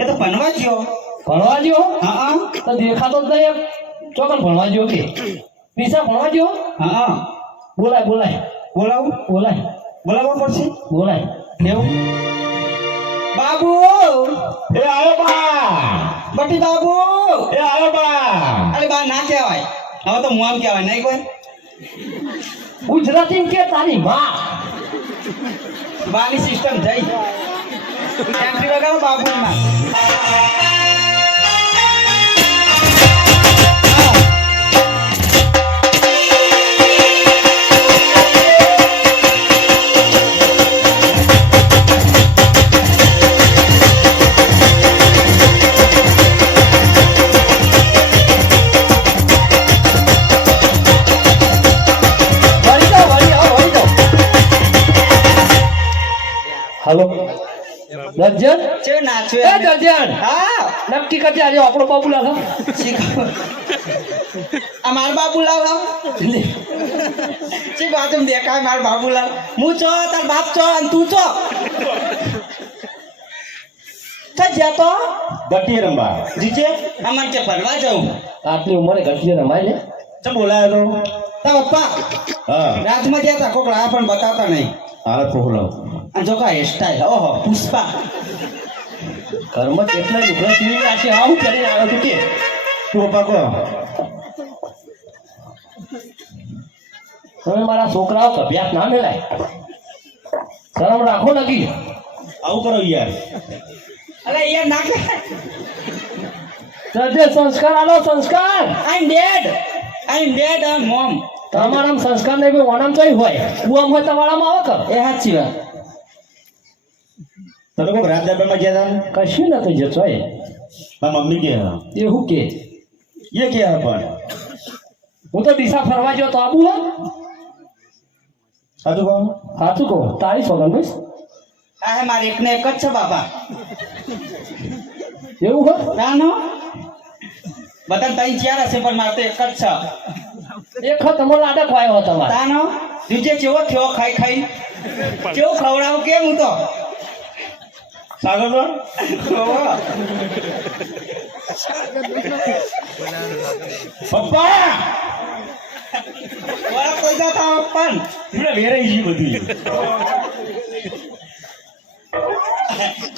એ તો ભણવા ગયો. ભણવા ગયો? હા તો દેખાતો જ નહીં. ચોકન ભણવા ગયો કે પીસા ભણવા ગયો? હા બોલાય બોલાય બોલાવું બોલાવવા પડશે. બોલાય. એવું બાબુ એ આયો બા બટી બાબુ એ આયો બા અરે બા ના કહેવાય, હવે તો મોમ કહેવાય નહીં કોઈ. ગુજરાતી કે તારી માં બાની સિસ્ટમ થઈ એન્ટ્રી વગાડો બાબુ માં. હલો દર્જન છે નાચો એ દર્જન હા નક્કી કરજે આજે આપણો બાબુલા થા શીખો આ માર બાબુલાલ શી વાત એમ દેખાય માર બાબુલાલ. હું છો તાર બાપ છો અને તું છો જ્યાં તો ગટી રંબા જીજે અમારે કે ફરવા જાઉં. આટલી ઉંમરે ઘટીએ રમાય ને. ચમ બોલાયો તો તા પપ્પા હા રાતમાં ગયા તા કોક લાયા પણ બતાવતા નહીં. હાલત ખોખલો અને જો કા હેરસ્ટાઈલ ઓહો પુષ્પા. ઘરમાં કેટલા લુગડા સીવી નાખી આવું કરીને આવ્યો તું કે તું પપ્પા કહો તમે મારા છોકરાઓ અભ્યાસ ના મેળાય. શરમ રાખો લગી. આવું કરો યાર. અરે યાર ના કે સજે સંસ્કાર આલો સંસ્કાર. આઈ એમ ડેડ મોમ. તમારામ સંસ્કાર નહીં ભાઈ ઓનામ ચોઈ હોય કુવામ હોય તમારામાં આવે કર. એ સાચી વાત. તમે કોક રાત દરબારમાં ગયા હતા કશું નથી જતો એ મારી મમ્મી કે એવું કે એ કે પણ હું તો દિશા ફરવા ગયો તો આબુ હો. સાચું કહો સાચું કહું તારી સોગન ભાઈ આ હે મારે એકને એક જ છે બાપા. એવું હો. નાનો બધા તઈ ચાર હશે પણ મારે તો એક જ છે. એક વખત તમારો લાડક વાયો હતો તમારે. તાનો બીજે કેવો થયો ખાઈ ખાઈ કેવું ખવડાવું કેમ હું તો સાગર તો પપ્પા વળા કોઈ જાતા પણ એમને વેરાઈ ગયું બધું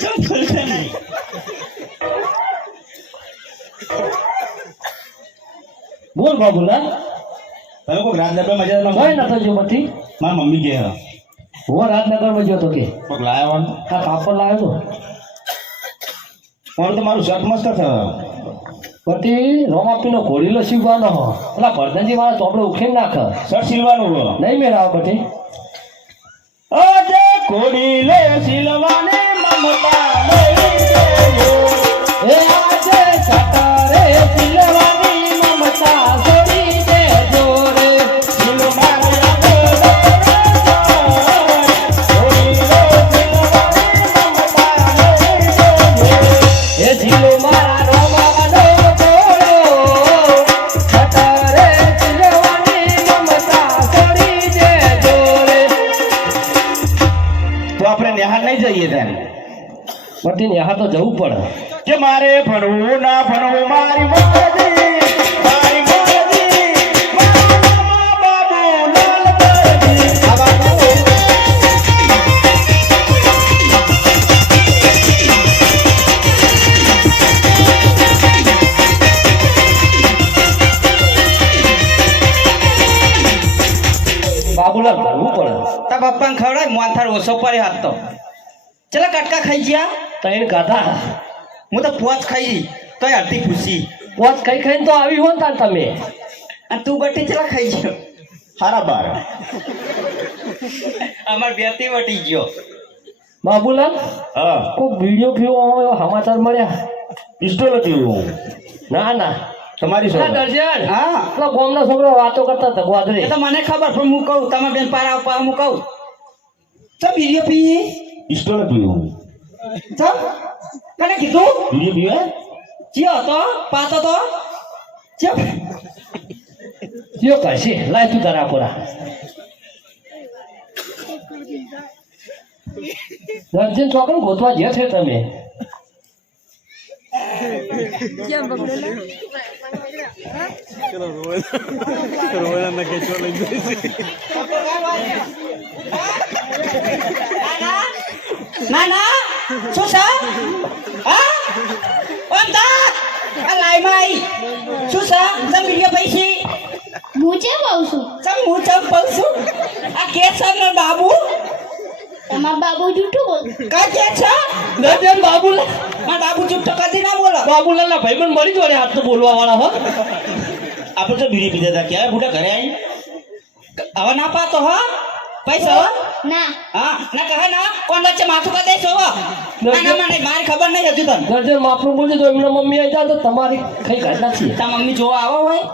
ચમ ખોલતા નહીં. બોલ બાબુલા. તમે કોક રાત દરબારમાં ગયા હતા કઈ નતો જો બધી. મારી મમ્મી કે હું રાજનગરમાં ગયો તો કે કોક લાયા હોય આ કાપડ લાવ્યો તો પણ તો મારું શર્ટ મસ્ત થયો પછી રોમાપીનો ઘોડીલો સીવવાનો હો. પેલા ભરતનજી વાળા ચોપડે ઉખેમ નાખ શર્ટ સિલવાનું હોય નહીં મેળાવ બધી. અજે કોડી લે સિલવાને મમતા લઈ દેજો એ આજે સતારે સિલવાની મમતા છોડી દેજો રે. સિલ મારા કોડી લે સિલવાને મમતા લઈ દેજો એ જીલો મારા રોમાનો ઘોડો સતારે સિલવાની મમતા છોડી દેજો રે. તો આપણે નિહાળ નહીં જઈએ ત્યારે બધી નેહા તો જવું પડે. કે મારે ભણવું ના ભણવું મારી મરજી મારી મરજી મારા બાબુ લાલ મરજી આ બાબુ બાબુલાલ ભરવું પડે. તા પપ્પાને ખવડાય મોથાર ઓછો પડે હાથ તો. ચલા કટકા ખાઈ ગયા. તૈણ ગાધા હું તો પોચ ખાઈ ગઈ તોય અડધી ખુશી. પોત કઈ ખાઈને તો આવી હો ને તાર તમે. અને તું બટી ચલા ખાઈ ગયો. હારા બાર અમાર બેથી વટી ગયો. બાબુલાલ હા કોઈ વિડીયો ફીવો હોય સમાચાર મળ્યા? પિસ્તોલ હતી હું ના ના તમારી પેલા સાથે દર્શન હા પેલો ગામનો છોકરો વાતો કરતા હતા ગોદરે. એ તો મને ખબર પણ હું કહું તમે બેન પારા ઉપર હું કહું તો બીડીઓ પી પિસ્તોલ હતી હું તો કને કીધું બીજી પીવે ચિયો હતો પાતો તો ચપ કયો કશી લાય તું તારા પૂરા દર્જન ચોકડ ગોતવા જે છે તમે ના ના શું છે હા ઓમ તા આ લાઈ માઈ શું છે સમ વિડિયો પૈસી હું જે કહું છું સમ હું ચમ પૌસું આ કે છે ને બાબુ તમારા બાબુ જૂઠું બોલ કા કે છે દર્જન બાબુલા માં બાબુ ચૂપ તો કદી ના બોલો બાબુલાલના ભાઈબંધ મળી જોડે હાથ તો બોલવા વાળા હો આપણે તો બીડી પીધા હતા ક્યારે બુડા ઘરે આવી હવે ના પાતો હા પૈસા હો ના હા ના કહે ના કોણ વચ્ચે માથું કા દેશો હો ના ના મને મારી ખબર નહીં હજુ તને દર્જન માપનું બોલજો તો એમના મમ્મી આવી જાય તો તમારી કઈ ઘટના છે તા મમ્મી જોવા આવો હોય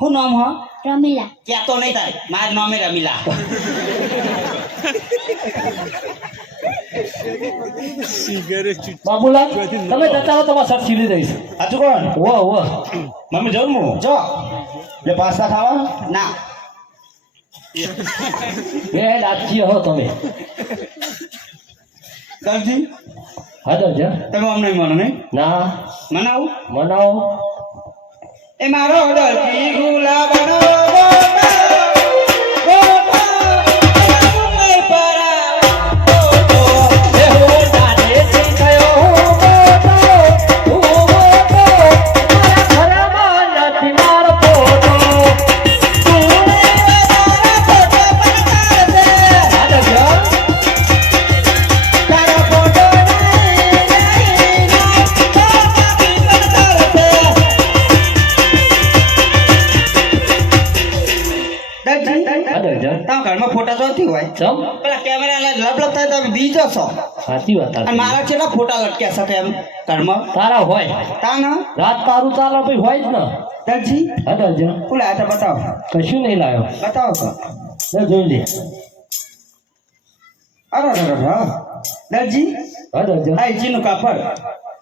હું નામ હા રમીલા ક્યાં તો નહીં થાય મારું નામે રમીલા બાબુલાલ તમે જતા રહો તમારા સર સીધી દઈશ હજુ કોણ વો મમ્મી જવું હું જો એટલે પાસ્તા ખાવા ના બે લાચી હો તમે દરજી હા દર્જન તમે અમને માનો નહીં ના મનાવું મનાવો એ મારો દરજી ગુલાબનો ઘરમાં ફોટા જોતી હોય ચમ પેલા કેમેરા લપ લપ થાય તમે બીજો છો સાચી વાત અને તારી. મારા કેટલા ફોટા લટક્યા શકે એમ ઘરમાં તારા હોય તા ના રાત તારું તારા ભાઈ હોય જ ને દરજી હા દર્જન બોલા આ તો બતાવો કશું નહીં લાવ્યો બતાવો તો લે જોઈ લે અરે અરે અરે દરજી હા દર્જન આ ઈજીનું કાપડ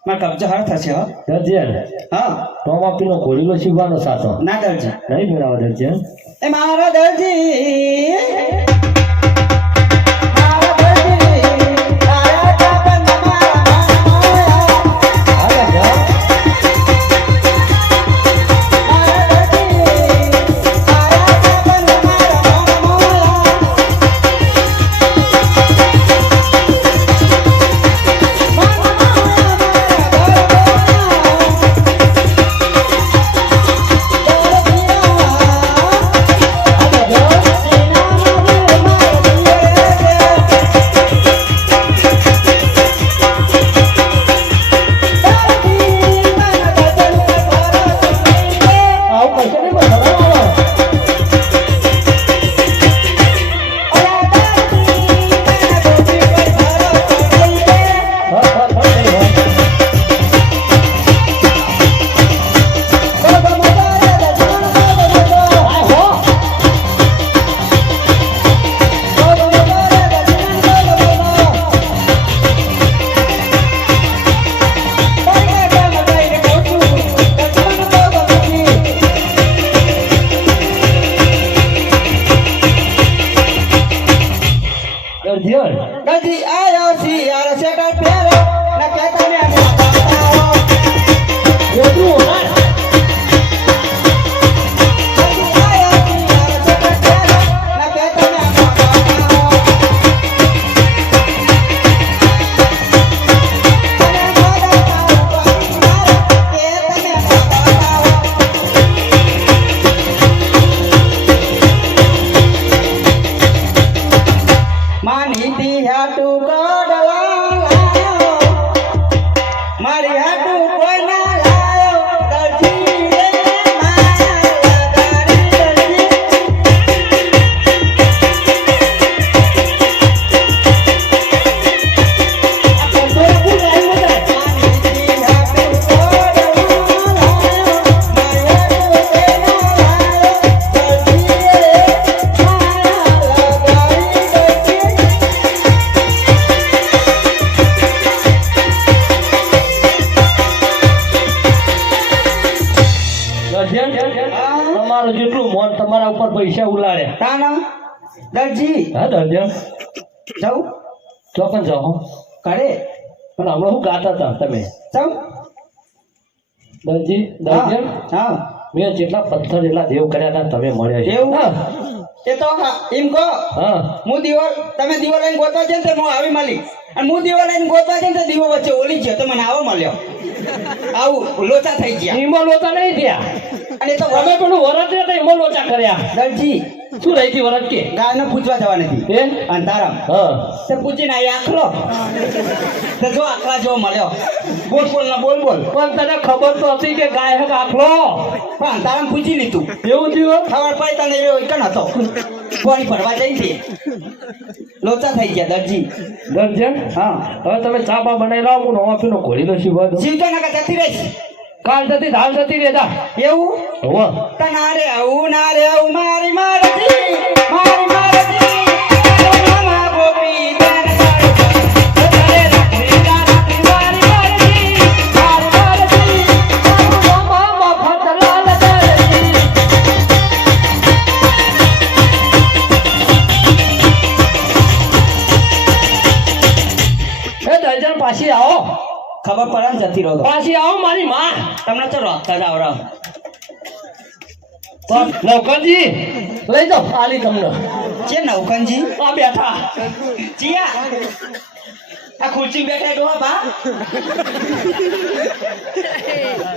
મારા કબજો હર થશે હો દર્જન હા ટોમાપીનો ઘોડીલો શીખવાનો સાતો ના દરજી નહીં મેળાવો દર્જન એ મારો દરજી મારો દરજી તારા કાપડ મારા હા દર્જન મારા દરજી તારા કાપડ આવું કશો નહીં પણ ભરાવો. દર્જન ગજી આયો શિયાળ શેટર પહેરો ના કે તમે આવો એટલું હોનાર. ગજી આયો શિયાળ શેટર પહેરો ના કે તમે આવો માનીતી હાટુ ગોડલા મારી હાટુ કોઈ ના લાયો દરજી રે માયા લગાડી દરજી માનીતી હાટુ ગોડલા મારી હાટુ કોઈ ના લાયો દરજી રે માયા લગાડી દરજી દર્જન તમારું જેટલું મોન તમારા ઉપર પૈસા ઉલાડે. તાના દરજી હા દર્જન જાઉં ચોકન જાઓ કરે પણ હમણાં શું ગાતા હતા તમે જાઉં દરજી દરજી હા મેં જેટલા પથ્થર એટલા દેવ કર્યા હતા તમે મળ્યા છે એવું? હા એ તો હા, એમ કહો હા હું દીવો તમે દીવો લઈને ગોતવા છે ને તો હું આવી મળી અને હું દીવો લઈને ગોતવા છે ને તો દીવો વચ્ચે ઓલી ગયો તો મને આવો મળ્યો આવું લોચા થઈ ગયા ઈમાં લોચા નહીં થયા અને એ તો તમે પેલું વરત રહ્યા હતા એમાં લોચા કર્યા દરજી શું રહી હતી વરત કે ગાયને પૂછવા જવાની હતી એ અંધારામ હા તે પૂછીને આવી આખલો તો જો આખલા જો મળ્યો બોલ બોલ ના બોલ બોલ પણ તને ખબર તો હતી કે ગાય હક આખલો પણ અંધારામ પૂછી લીધું એવું થયું ખબર પડી તને એવો કણ હતો પાણી ભરવા જઈ હતી લોચા થઈ ગયા દરજી દરજન હા હવે તમે ચા બા બનાવી લાવો હું નવા પીનો ઘોડીલો શીખવા દઉં જીવતો ના જતી રહીશ કાલ જતી ધાલ જતી રહેતા એવું હોવા ના રે આવું મારી મારજી મારી મારજી મામા ગોપી તન તારે રાખી રાખી મારી મારજી મામા ફતલાલ દરજી એ દરજન પાછી આવો ખબર પડે ને જતી રહો તો. પાછી આવો મારી માં તમને તો રોકતા જ આવડે તો નૌકરજી લઈ જાઓ આલી તમને છે નવકનજી આ બેઠા જીયા આ ખુરશી બેઠા ડોહા બા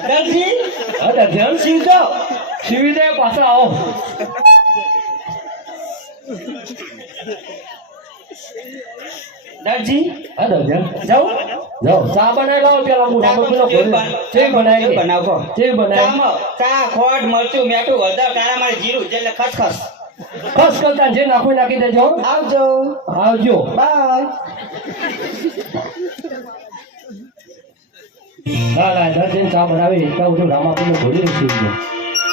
દરજી હા દરજન સીધો સીવી દે પાછા આવો દરજી હા દરજન જાઉં જાઓ ચા બનાવી લાવો પેલા હું નવો પેલો ચે બનાવી બનાવો ચે બનાવી ચા ખોટ મરચું મેઠું હળદર કાળા મારે જીરું એટલે ખસખસ ખસ કરતા જે નાખું નાખી દેજો આવજો આવજો બાય હા ના દરજન ચા બનાવી એટલા બધું રામાપીને ઘોડી શીખજો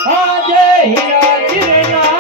હા જય હીરા ચિરના